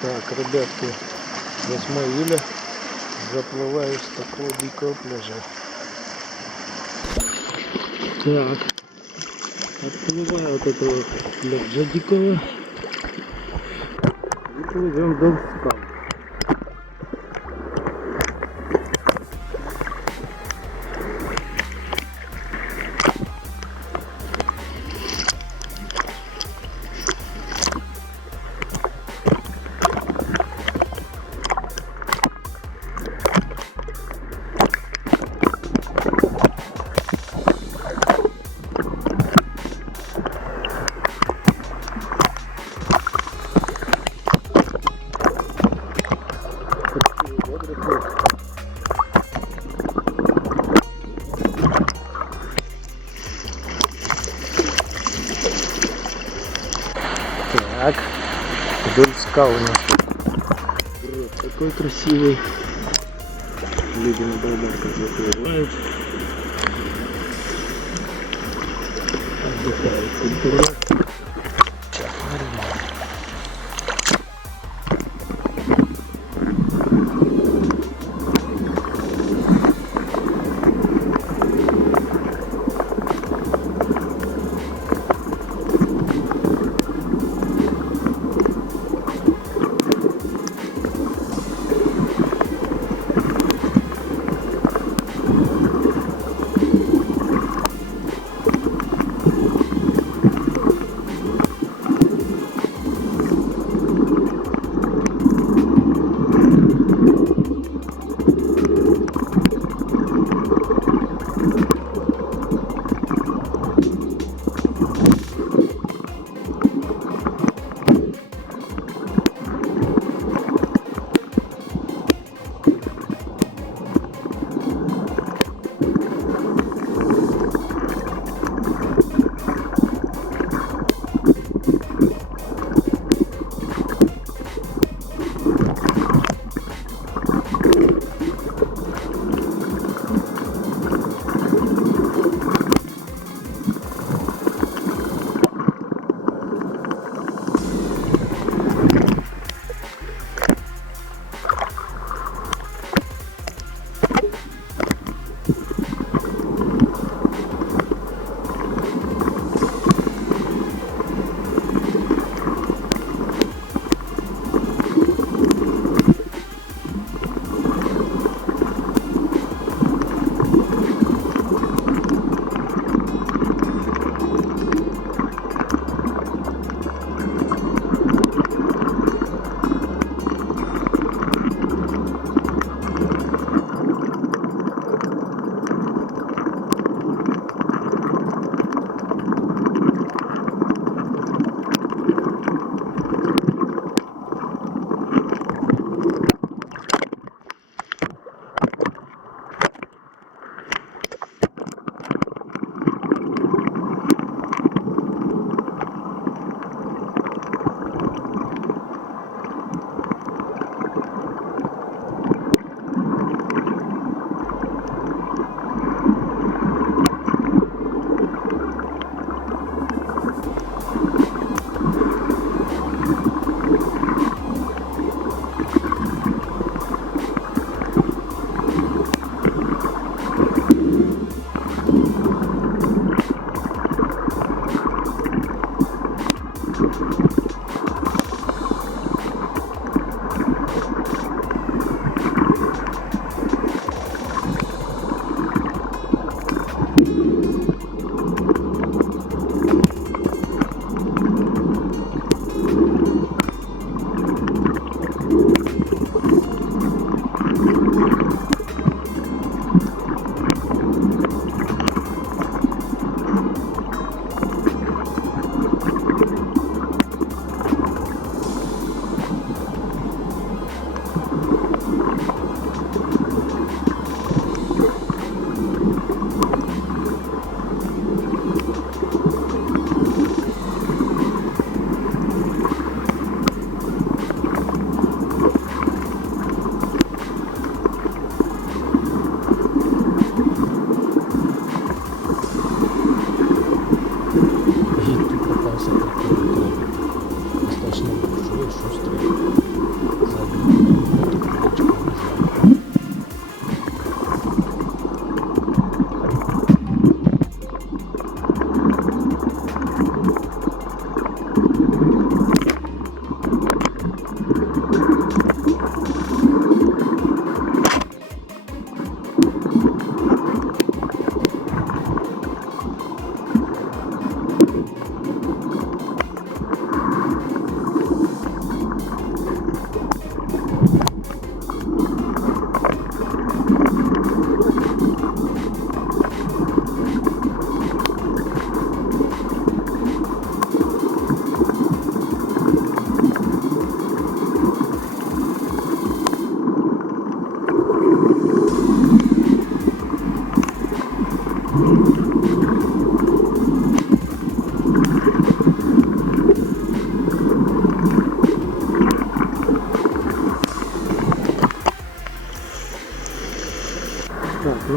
Так, ребятки, 8 июля, заплываю с такого дикого пляжа. Так, отплываю от этого пляжа дикого и плывем до скал. Так, вдоль скал у нас брод такой красивый. Люди на байдарках заплывают, отдыхают культурно. Сейчас нормально.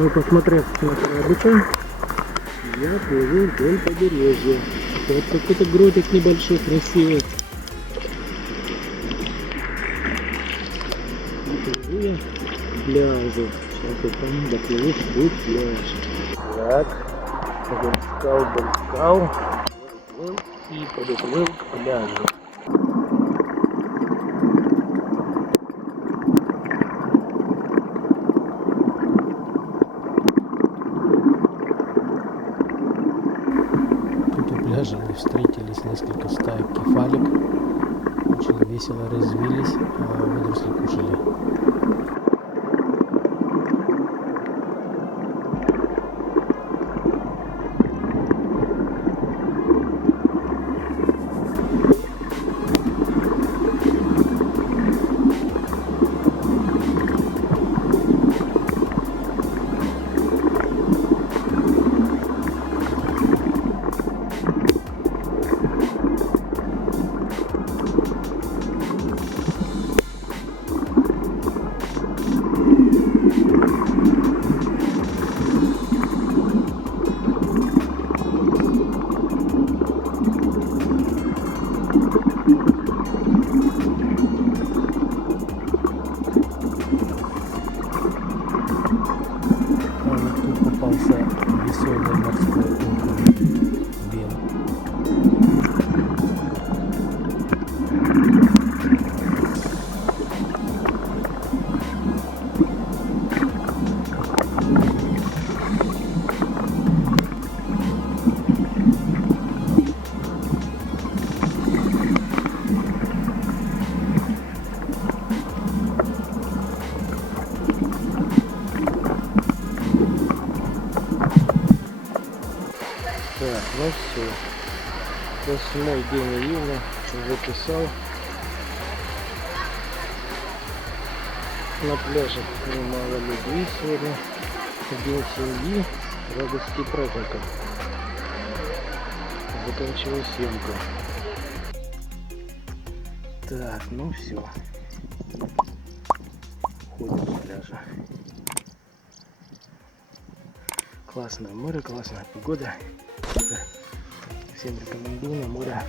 Ну, посмотрев на кораблика, я плыву вдоль побережья. Вот какой-то гротик небольшой, красивый. И плыву я к пляжу. Сейчас я там доплыву до пляжа. Так, был и подоплыл к пляжу. Тут у пляжа мы встретились несколько стаек кефалик. Очень весело резвились, а водоросли кушали. Тут попался веселый морской бен. Так, ну все. 8-й день июня записал. На пляже немало людей сегодня. День семьи, радости праздника. Заканчиваю съемку. Так, ну все. Ходим с пляжа. Классное море, классная погода. Всем рекомендую на море